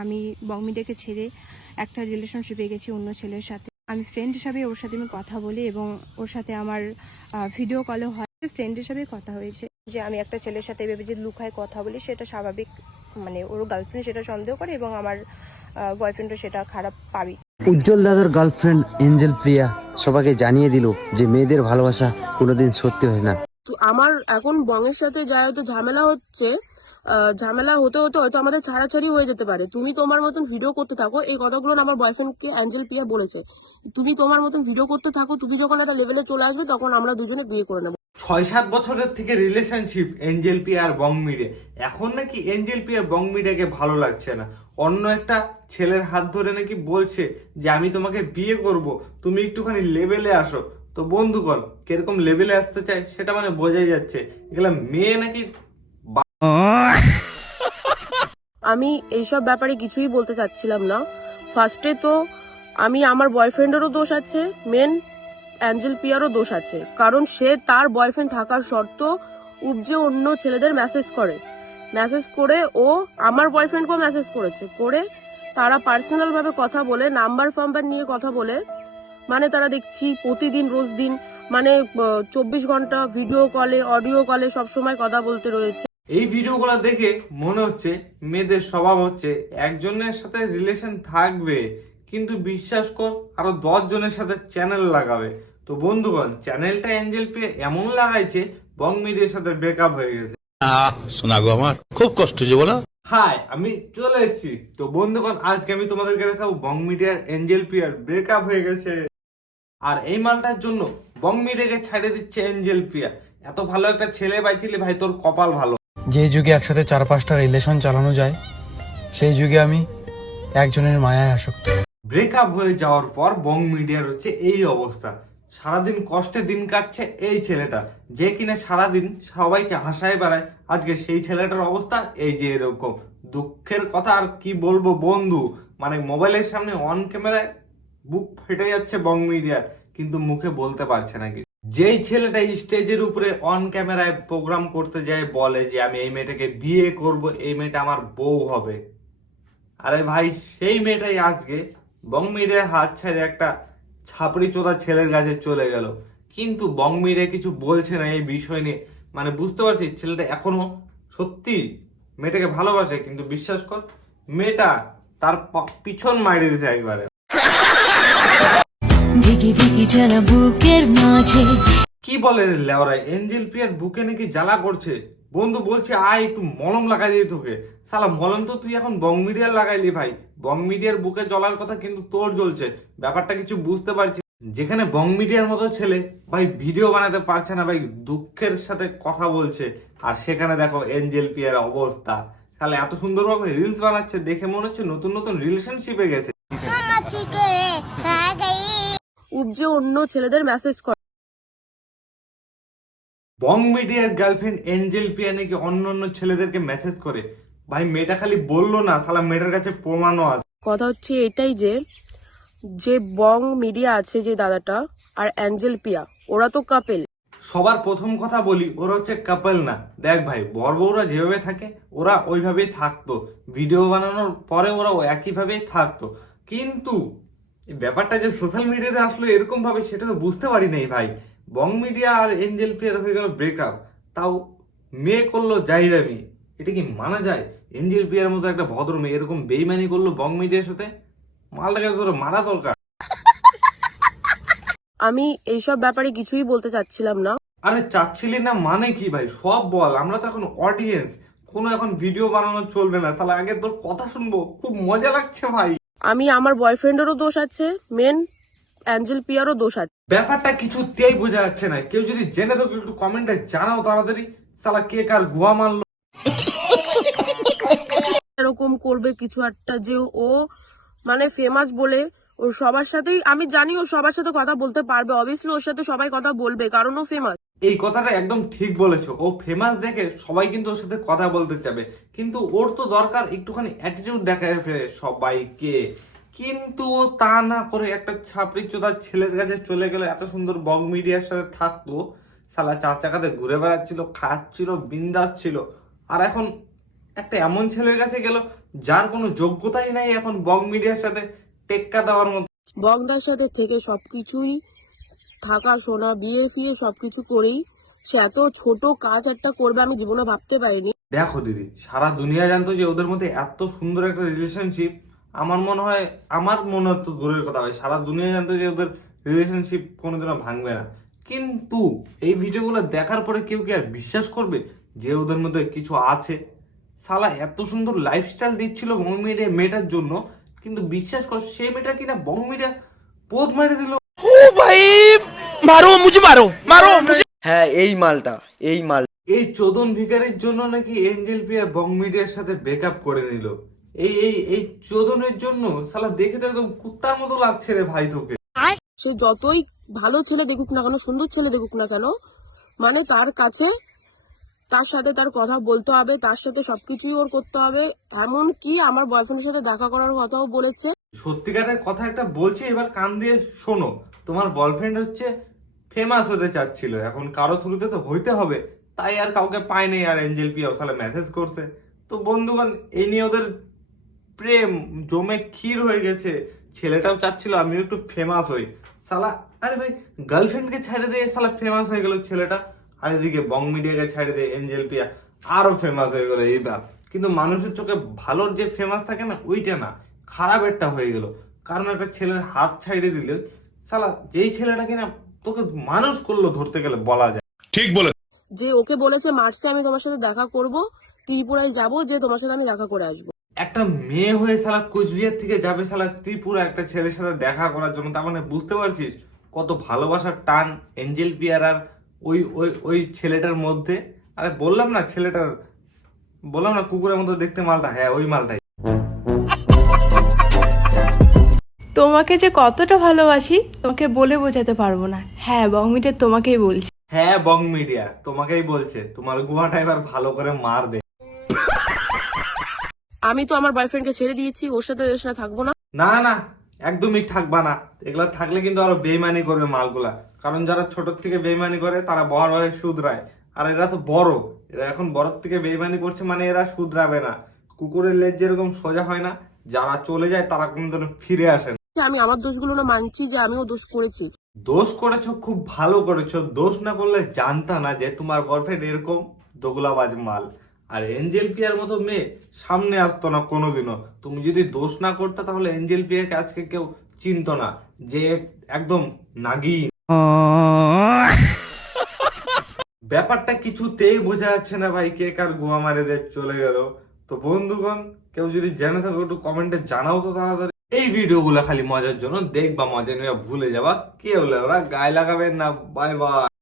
আমি বংমিডিয়াকে ছেড়ে একটা রিলেশনশিপে গেছি অন্য ছেলের সাথে। আমি ফ্রেন্ড হিসাবে ওর সাথে আমি কথা বলি এবং ওর সাথে আমার ভিডিও কলও হয়। ফ্রেন্ড হিসাবে কথা হয়েছে যে আমি একটা ছেলের সাথে এভাবে যে লুকায় কথা বলি সেটা স্বাভাবিক, মানে ওর গার্লফ্রেন্ড সেটা সন্দেহ করে এবং আমার বয়ফ্রেন্ডও সেটা খারাপ পাবি। উজ্জ্বল দাদার গার্লফ্রেন্ড এঞ্জেল প্রিয়া সবাইকে জানিয়ে দিল যে মেয়েদের ভালোবাসা কোনোদিন সত্যি হয় না। তো আমার এখন বংয়ের সাথে যা হয়তো ঝামেলা হচ্ছে, ঝামেলা হতে হতে হয়তো আমাদের ছাড়াছাড়ি হয়ে যেতে পারে। তুমি তোমার মতন ভিডিও করতে থাকো, এই কথাগুলো আমার বয়ফ্রেন্ডকে অ্যাঞ্জেল প্রিয়া বলেছে। তুমি তোমার মতন ভিডিও করতে থাকো, তুমি যখন একটা লেভেলে চলে আসবে তখন আমরা দুজনে বিয়ে করে নেবো। 6-7 বছরের থেকে রিলেশনশিপ এঞ্জেল পিয়া আর বংমিডিয়া। এখন নাকি এঞ্জেল পিয়া বংমিডিয়াকে ভালো লাগছে না, অন্য একটা ছেলের হাত ধরে নাকি বলছে যে আমি তোমাকে বিয়ে করব, তুমি একটুখানি লেভেলে আসো। তো বন্ধুগণ, কিরকম লেভেলে আসতে চায় সেটা মানে বোঝাই যাচ্ছে। এগুলা মেয়ে নাকি। আমি এইসব ব্যাপারে কিছুই বলতে চাচ্ছিলাম না। ফার্স্টে তো আমি আমার বয়ফ্রেন্ডেরও দোষ আছে, মেন অ্যাঞ্জেল পিয়ারও দোষ আছে, কারণ সে তার বয়ফ্রেন্ড থাকার সত্ত্বেও উপজে অন্য ছেলেদের মেসেজ করে ও আমার বয়ফ্রেন্ডকেও মেসেজ করে তারা পার্সোনাল ভাবে কথা বলে, নাম্বার ফাম্বার নিয়ে কথা বলে, মানে তারা দেখছি প্রতিদিন রোজ দিন মানে 24 ঘন্টা ভিডিও কলে অডিও কলে সবসময় কথা বলতে রয়েছে। এই ভিডিওগুলো দেখে মনে হচ্ছে মেয়েদের স্বভাব হচ্ছে একজনের সাথে রিলেশন থাকবে কিন্তু বিশ্বাস কর আরো 10 জনের সাথে চ্যানেল লাগাবে। তো বন্ধুগণ, চ্যানেলটা এঞ্জেল পে এমন লাগাইছে বংমিডিয়ার সাথে ব্রেকআপ হয়ে গেছে। শোনা গো, আমার খুব কষ্ট যে বলো। হাই, আমি চলে এসেছি। তো বন্ধুগণ, আজকে আমি তোমাদেরকে দেখাবো বংমিডিয়ার এঞ্জেল পিয়ার ব্রেকআপ হয়ে গেছে, আর এই মালটার জন্য বংমিডিয়াকে ছাড়ে দিচ্ছে এঞ্জেল পিয়া। এত ভালো একটা ছেলে পাইছিলি ভাই, তোর কপাল ভালো। যে যুগে একসাথে 4-5টা রিলেশন চালানো যায়, সেই যুগে আমি একজনের মায়ায় আসক্ত। ব্রেকআপ হয়ে যাওয়ার পর বংমিডিয়ার হচ্ছে এই অবস্থা। সারাদিন কষ্টে দিন কাটছে এই ছেলেটা, যে কিনা সারাদিন সবাইকে হাসায় বেড়ায়। আজকে সেই ছেলেটার অবস্থা এই যে এরকম। দুঃখের কথা আর কি বলবো বন্ধু, মানে মোবাইলের সামনে অন ক্যামেরায় বুক ফেটে যাচ্ছে বংমিডিয়ার, কিন্তু মুখে বলতে পারছে না কিছু। যেই ছেলেটা স্টেজের উপরে অন ক্যামেরায় প্রোগ্রাম করতে যায় বলে যে আমি এই মেয়েটাকে বিয়ে করব, এই মেয়েটা আমার বউ হবে, আরে ভাই সেই মেয়েটাই আজকে বংমিডিয়ার হাত ছেড়ে একটা ছাপড়ি চোদা ছেলের কাছে চলে গেল। কিন্তু বংমিডিয়া কিছু বলছে না এই বিষয় নিয়ে। মানে বুঝতে পারছি ছেলেটা এখনো সত্যি মেয়েটাকে ভালোবাসে, কিন্তু বিশ্বাস কর মেয়েটা তার পিছন মাইরে দিছে একবারে। কি বলে লেওরা, এঞ্জেল পিয়ার বুকে নাকি জ্বালা করছে। বন্ধু বলছে আয় একটু মলম লাগাই দিয়ে তোকে। সালা মলম তো তুই এখন বংমিডিয়ার লাগাইলি ভাই, বংমিডিয়ার বুকে জ্বলার কথা কিন্তু তোর জ্বলছে। ব্যাপারটা কিছু বুঝতে পারছি। যেখানে বংমিডিয়ার মতো ছেলে ভাই ভিডিও বানাতে পারছে না ভাই, দুঃখের সাথে কথা বলছে, আর সেখানে দেখো এঞ্জেল পিয়ার অবস্থা। তাহলে এত সুন্দরভাবে রিলস বানাচ্ছে, দেখে মনে হচ্ছে নতুন নতুন রিলেশনশিপে গেছে। উপজে অন্য ছেলেদের মেসেজ করে। বংমিডিয়ার গার্লফ্রেন্ড এঞ্জেল পিয়া নাকি অন্য অন্য ছেলেদেরকে মেসেজ করে। ভাই মেয়েটা খালি বললো না, সালা মেয়েটার কাছে প্রমাণও আছে। কথা হচ্ছে এটাই যে যে বং মিডিয়া আছে যে দাদাটা আর অ্যাঞ্জেল পিয়া, ওরা তো কাপেল। সবার প্রথম কথা বলি, ওরা হচ্ছে কাপল না। দেখ ভাই, বর বউরা যেভাবে থাকে ওরা ওইভাবেই থাকতো, ভিডিও বানানোর পরে ওরা একইভাবেই থাকতো। কিন্তু এই ব্যাপারটা যে সোশ্যাল মিডিয়াতে আসলো এরকম ভাবে, সেটা তো বুঝতে পারি নাই ভাই। বংমিডিয়া আর এঞ্জেল পিয়ার হয়ে গেল ব্রেকআপ, তাও মেয়ে করলো জাহিরামি। এটা কি মানা যায়? এঞ্জেল পিয়ার মতো একটা ভদ্র মেয়ে এরকম বেইমানি করলো বংমিডিয়ার সাথে, মালটাকে ধরে মারা দরকার। আমি এইসব ব্যাপারে কিছুই বলতে চাচ্ছিলাম না। আরে চাচ্ছিলি না মানে কি ভাই, সব বল। আমরা তো এখন অডিয়েন্স, কোনো এখন ভিডিও বানানো চলবে না। তাহলে আগে তোর কথা শুনবো, খুব মজা লাগছে ভাই। আমি আমার বয়ফ্রেন্ডেরও দোষ আছে, মেন অ্যাঞ্জেল পিয়ারও দোষ আছে। ব্যাপারটা কিছুতেই বোঝা যাচ্ছে না। কেউ যদি জেনে থাকো একটু কমেন্টে জানাও তাড়াতাড়ি, সালা কে কার গুয়া মারলো। এরকম করবে কিছু একটা যে ও মানে ফেমাস বলে ও সবার সাথেই, আমি জানি ও সবার সাথে কথা বলতে পারবে, অবভিয়াসলি ওর সাথে সবাই কথা বলবে কারণ ও ফেমাস। এই কথাটা একদম ঠিক বলেছো। ও ফেমাস দেখে সবাই কিন্তু ওর সাথে কথা বলতে চাবে, কিন্তু ওর তো দরকার একটুখানি অ্যাটিটিউড দেখায় ফেলে সবাইকে। কিন্তু ও তা না করে একটা ছাপড়ি চোদার ছেলের কাছে চলে গেলে, এত সুন্দর বংমিডিয়ার সাথে থাকতো, সালা 4 চাকাতে ঘুরে বেড়াচ্ছিল, খাচ্ছিল, বিন্দাস ছিল, আর এখন একটা এমন ছেলের কাছে গেল যার কোনো যোগ্যতাই নাই এখন বং মিডিয়ার সাথে টেক্কা দেওয়ার মতো। বংদার সাথে থেকে সবকিছুই থাকা শোনা বিয়ে ফিয়ে সবকিছু করেই সে এত ছোট কাজ একটা করবে আমি জীবনে ভাবতে পারিনি। দেখো দিদি, সারা দুনিয়া জানতো যে ওদের মধ্যে এত সুন্দর একটা রিলেশনশিপ। আমার মনে হয় তো দূরের কথা হয়, সারা দুনিয়া জানতো যে ওদের রিলেশনশিপ কোনোদিনও ভাঙবে না। কিন্তু এই ভিডিওগুলো দেখার পরে কেউ কি আর বিশ্বাস করবে যে ওদের মধ্যে কিছু আছে? শালা এত সুন্দর লাইফস্টাইল দিচ্ছিল বং মিডিয়া মেয়েটার জন্য, কিন্তু বিশ্বাস কর সে মেয়েটা কিনা বং মিডিয়া পোদ মেরে দিল। হ্যাঁ এই মাল এই চোদন ভিখারির জন্য নাকি এঞ্জেল প্রিয়া বং মিডিয়ার সাথে ব্রেকআপ করে নিল। এই চোদনের জন্য শালা দেখে তো একদম কুত্তার মতো লাগছে রে ভাই তোকে। সে যতই ভালো ছেলে দেখুক না কেন, সুন্দর ছেলে দেখুক না কেন, মানে তার কাছে তার সাথে তার কথা বলতে হবে, তার সাথে সবকিছুই ওর করতে হবে। এমনকি আমার বয়ফ্রেন্ডের সাথে দেখা করার কথাও বলেছে। সত্যিকারের কথা একটা বলছি, এবার কান দিয়ে শোনো। তোমার বয়ফ্রেন্ড হচ্ছে ফেমাস হতে চাচ্ছিল, এখন কারো থ্রুতে তো হইতে হবে, তাই আর কাউকে পায়নি, আর এঞ্জেল প্রিয়া শালা মেসেজ করছে। তো বন্ধুগণ, এই নিয়ে ওদের প্রেম জমে ক্ষীর হয়ে গেছে। ছেলেটাও চাচ্ছিল আমিও একটু ফেমাস হই। শালা আরে ভাই, গার্লফ্রেন্ডকে ছেড়ে দিয়ে শালা ফেমাস হয়ে গেল ছেলেটা, আর এদিকে বং মিডিয়াকে ছেড়ে দিয়ে এঞ্জেল প্রিয়া আরো ফেমাস হয়ে গেল এইবার। কিন্তু মানুষের চোখে ভালোর যে ফেমাস থাকে না, ওইটা না, খারাপেরটা হয়ে গেল। কারণ একটা ছেলের হাত ছাইড়ে দিলে শালা যেই ছেলেটা কিনা তোকে মানুষ করলো ধরতে গেলে বলা যায়। ঠিক বলে। যে ওকে বলেছে মার্চে আমি তোমার সাথে দেখা করব, ত্রিপুরায় যাব, যে তোমার সাথে আমি দেখা করে আসবো। একটা মেয়ে হয়ে শালা কোচবিহার থেকে যাবে শালা ত্রিপুরা একটা ছেলের সাথে দেখা করার জন্য, তার মানে বুঝতে পারছিস কত ভালোবাসার টান এঞ্জেল পিয়ার আর ওই ওই ওই ছেলেটার মধ্যে। আরে বললাম না কুকুরের মতো দেখতে মালটা, হ্যাঁ ওই মালটাই। তোমাকে যে কতটা ভালোবাসি তোমাকে বলে বোঝাতে পারবো না। হ্যাঁ, বং মিডিয়া তোমাকেই বলছি। হ্যাঁ বং মিডিয়া তোমাকেই বলছে, তোমার গুহাটা এবার ভালো করে মারবে। আমি তো আমার বয়ফ্রেন্ডকে ছেড়ে দিয়েছি, ওর সাথে থাকবো না। না একদমই থাকবা না, এগুলা থাকলে কিন্তু আরো বেইমানি করবে মালগুলা। কারণ যারা ছোট থেকে বেইমানি করে তারা বড় হয়ে শুধরায়, আর এরা তো বড়, এরা এখন বড় থেকে বেইমানি করছে মানে এরা শুধরাবে না। কুকুরের লেজ যেরকম সোজা হয় না, যারা চলে যায় তারা কোনোদিন ফিরে আসে না। আমি আমার দোষগুলো না মানছি যে আমিও দোষ করেছি। দোষ করেছো, খুব ভালো করেছো। দোষ না করলে জানতা না যে তোমার বয়ফ্রেন্ড এরকম দোগলাবাজ মাল। আর এঞ্জেল পিয়ার মতো মেয়ে সামনে আসতো না কোনোদিনও। তুমি যদি দোষ না করতে তাহলে এঞ্জেল পিয়াকে আজকে কেউ চিনতো না, যে একদম নাগিন। ব্যাপারটা কিছুতেই বোঝা যাচ্ছে না ভাই, কে কার গুয়া মারে দিয়ে চলে গেল। তো বন্ধুগণ, কেউ যদি জেনে থাকো একটু কমেন্টে জানাও তো তাড়াতাড়ি। এই ভিডিওগুলো খালি মজার জন্য দেখবা, মজা নিয়ে ভুলে যাবা, কেউ ওরা গায়ে লাগাবেন না। Bye bye.